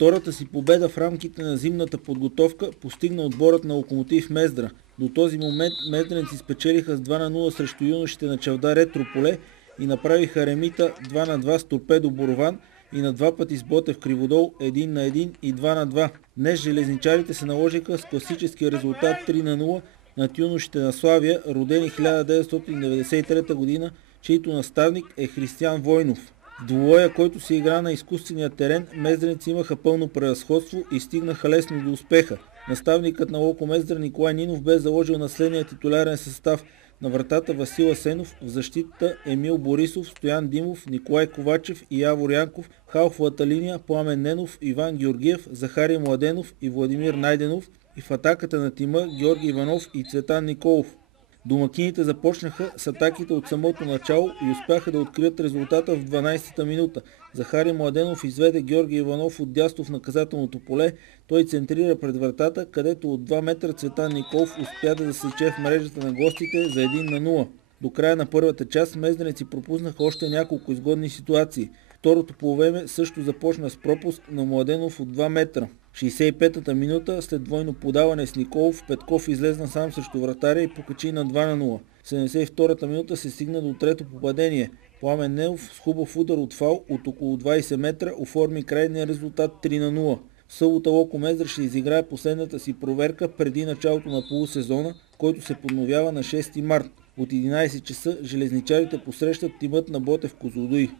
Втората си победа в рамките на зимната подготовка постигна отборът на Локомотив Мездра. До този момент мездренци спечелиха с 2-0 срещу юношите на Чавдар Ретрополе и направиха ремита 2-2 с Торпедо Борован и на два пъти с Ботев Криводол 1-1 и 2-2. Днес железничарите се наложиха с класическия резултат 3-0 над юношите на Славия, родени 1993 година, чийто наставник е Християн Войнов. В двубоя, който се игра на изкуствения терен, мездренци имаха пълно превъзходство и стигнаха лесно до успеха. Наставникът на Локо Мездра Николай Нинов бе заложил на следния титулярен състав: на вратата Васил Асенов, в защитата Емил Борисов, Стоян Димов, Николай Ковачев и Явор Янков, халфовата линия Пламен Ненов, Иван Георгиев, Захари Младенов и Владимир Найденов, и в атаката на тима Георги Иванов и Цветан Николов. Домакините започнаха с атаките от самото начало и успяха да открият резултата в 12-та минута. Захари Младенов изведе Георги Иванов от дясно в наказателното поле. Той центрира пред вратата, където от 2 метра Цветан Николов успя да засече в мрежата на гостите за 1-0. До края на първата част мездренци пропуснаха още няколко изгодни ситуации. Второто полувреме също започна с пропуск на Младенов от 2 метра. 65-та минута, след двойно подаване с Николов, Петков излезна сам срещу вратаря и покачи на 2-0. В 72-та минута се стигна до трето попадение. Пламен Ненов с хубав удар от фал от около 20 метра оформи крайния резултат 3-0. В събота Локо Мездра ще изиграе последната си проверка преди началото на полусезона, който се подновява на 6 март. От 11 часа железничарите посрещат тимът на Ботев Козлодуй.